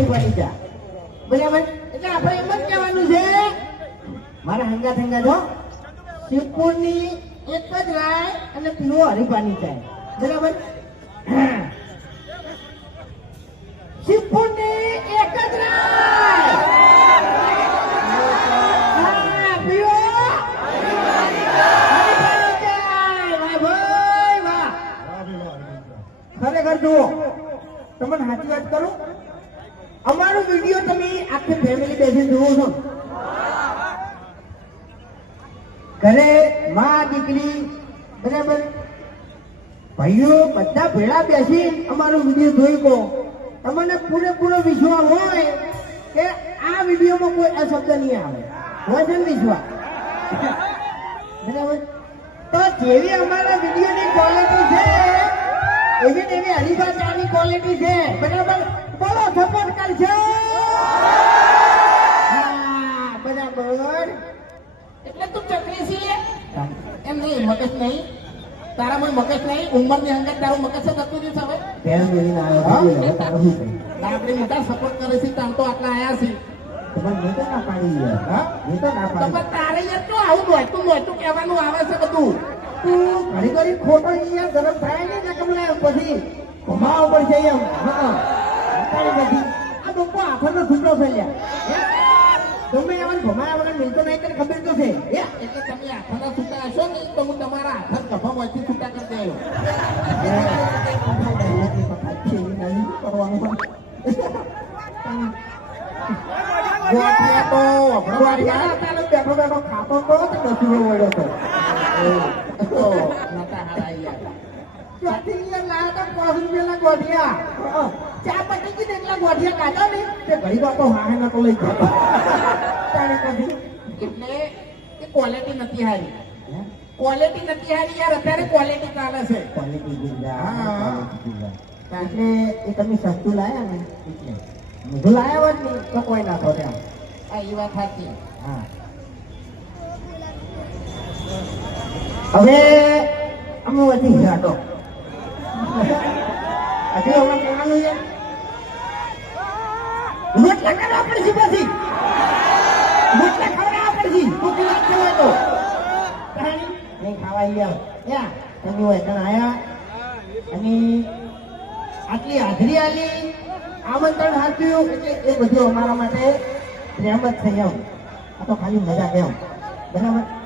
હરીફાની ચા બરાબર એટલે આપણે એમ જ કહેવાનું છે મારા હંગા જો શિવપુરની એક જ રાય અને પીવો હરીફાની ચા બરાબર શિવપુરની એક જ રાય પીવો ખરેખર જુઓ તમને સાચી વાત કરું અમારો વિડીયો તમે આખી ફેમિલી બેસીને જુઓ છો ઘરે માં દીકરી બરાબર ભાઈઓ બધા ભેળા બેસી અમારો વિડીયો જોઈ કો તમને પૂરેપૂરો વિશ્વાસ હોય કે આ વિડીયોમાં કોઈ અશબ્દ નહીં આવે વજન વિશ્વાસ બરાબર તો જેવી અમારા વિડીયોની ક્વોલિટી છે એવી ને એવી હરીફા ચાની ક્વોલિટી છે બરાબર બોલો સપોર્ટ કરજો બરાબર એટલે તું ચકરી છી એમ નહીં મગજ નહીં તારામાં મગજ નહીં ઉંમરની અંગત તારું મગજ છે થતું નથી હવે બેન બેન આવ્યો તારું શું આપણે મોટા સપોર્ટ કરે છે તાર તો આટલા આયા છે તમારે મેં તો ના પાડી હા મેં તો ના પાડી તારે યાર તો આવું નોતું કહેવાનું આવે છે બધું તું ઘડી ઘડી ખોટો અહીંયા ગરમ થાય ને કમલા પછી ઘુમાવ પડશે એમ હા નથી આ લોકો આખરનો છૂટો થઈ ગયા તમે એવા ઘુમાયા વગર મિલતો નહીં તને ખબર તો છે એટલે તમે આખાના છૂટા હશો ને તો હું તમારા હાથ ગભામાંથી છૂટા કરી દેયો કરવાનું બેઠો બેઠો ખાતો તો બસુરો વળ્યો હતો ચા પટી ગઈ એટલા ગોઠિયા કાઢો ને તે ઘડી વાર તો હાહે ના તો લઈ જતો એટલે એ ક્વોલિટી નથી હારી ક્વોલિટી નથી હારી યાર અત્યારે ક્વોલિટી ચાલે છે ક્વોલિટી એટલે એ તમે સસ્તું લાયા ને એટલે મોઢું લાયા હોત ને તો કોઈ ના થો ત્યાં આ એ વાત સાચી હા હવે અમે વધી ઘાટો હજી હવે કહેવાનું છે રોટલા કરવા પડશે પછી રોટલા ખવડાવવા પડશે તું પીવા ખવાય તો નહીં ખાવા યા તમે હોય તને આયા અને આટલી હાજરી આલી આમંત્રણ આપ્યું એટલે એ બધું અમારા માટે પ્રેમ જ થઈ એમ આ તો ખાલી મજા કેમ બરાબર